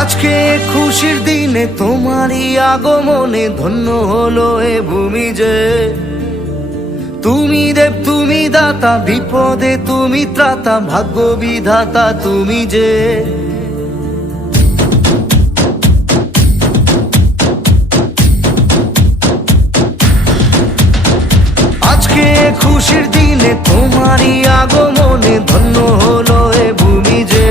আজকে খুশির দিনে তোমারই আগমনে ধন্য হলো এ ভূমি যে। তুমি দেব তুমি দাতা, বিপদে তুমি ত্রাতা, ভাগ্য বিধাতা তুমি যে। আজকে খুশির দিনে তোমারই আগমনে ধন্য হলো এ ভূমি যে।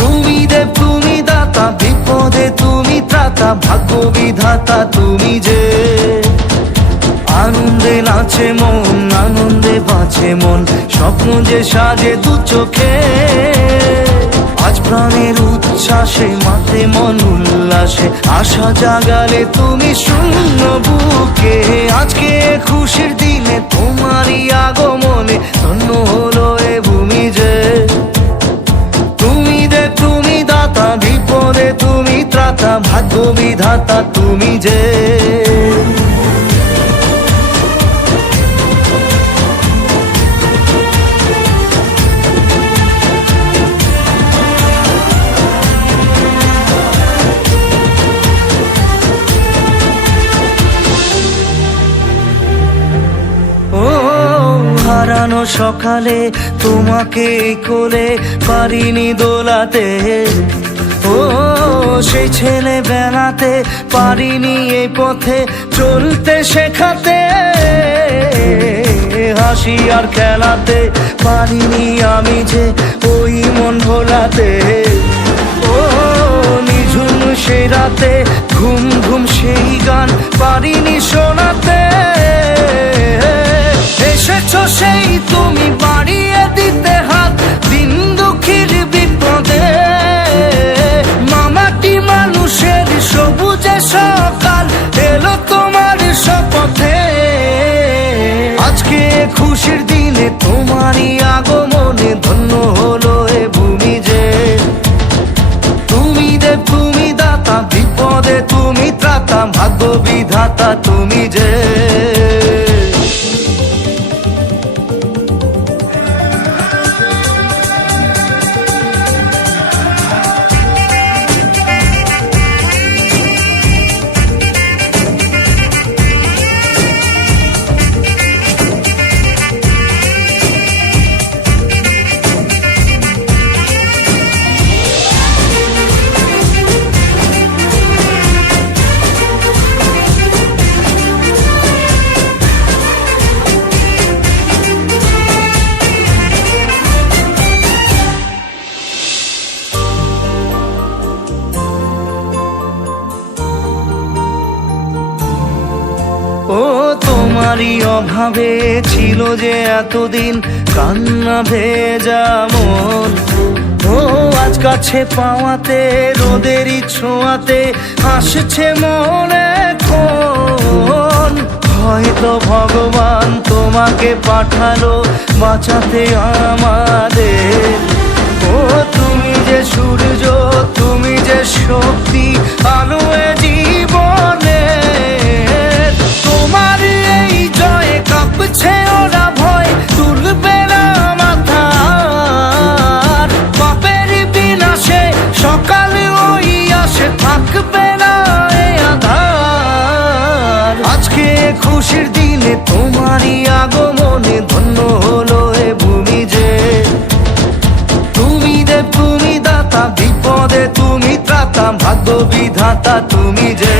তুমি দেব তুমি দাতা, বিপদে তুমি ত্রাতা, ভাগ্য বিধাতা তুমি যে। আনন্দে নাচে মন, আনন্দে বাঁচে মন, স্বপ্ন যে সাজে দু চোখে। আজ প্রাণের উচ্ছ্বাসে মাতে মন উল্লাসে, আশা জাগালে তুমি শূন্য বুকে। আজকে খুশির দিনে তোমারই আগমনে ধন্য হলো এ ভূমি যে। তুমি দেব তুমি দাতা, বিপদে তুমি ত্রাতা, ভাগ্য বিধাতা তুমি যে। হারানো সকালে তোমাকে কোলে পারিনি দোলাতে, ও সেই ছেলে বেলাতে পারিনি এই পথে চলতে শেখাতে। হাসি আর খেলাতে পারিনি আমি যে ওই মন ভোলাতে। ও নিঝুম সেই রাতে ঘুম ঘুম সেই গান পারিনি শোনাতে। এসেছো সেই তুমি বাড়িয়ে দিতে হাত দিন দুঃখীর বিপদে। মামাটি মানুষের সবুজে সকাল এলো তোমার শপথে। আজকে খুশির দিনে তোমারই আগমনে ধন্য হলো এ ভূমি যে। তুমি দেব তুমি দাতা, বিপদে তুমি ত্রাতা, ভাগ্য বিধাতা তুমি যে। ও তোমারই অভাবে ছিল যে এতদিন কান্না ভেজা মন। ও আজ কাছে পাওয়াতে রোদেরই ছোঁয়াতে আসছে মনে এখন। হয়তো ভগবান তোমাকে পাঠালো বাঁচাতে আমাদের। ও তুমি যে সূর্য, তুমি যে শক্তি, আলো এ জীবনে। তোমার এই জয়ে কাঁপছে ওরা ভয়, তুলবে না মাথা। পাপের বিনাশে সকালে ওই আসে, থাকবে না এ আধার। আজকে খুশির দিনে তোমারই আগমনে ধন্য হলো এ ভূমি যে। তুমি দেব তুমি দাতা, বিপদে তুমি ত্রাতা, ভাগ্য বিধাতা তুমি যে।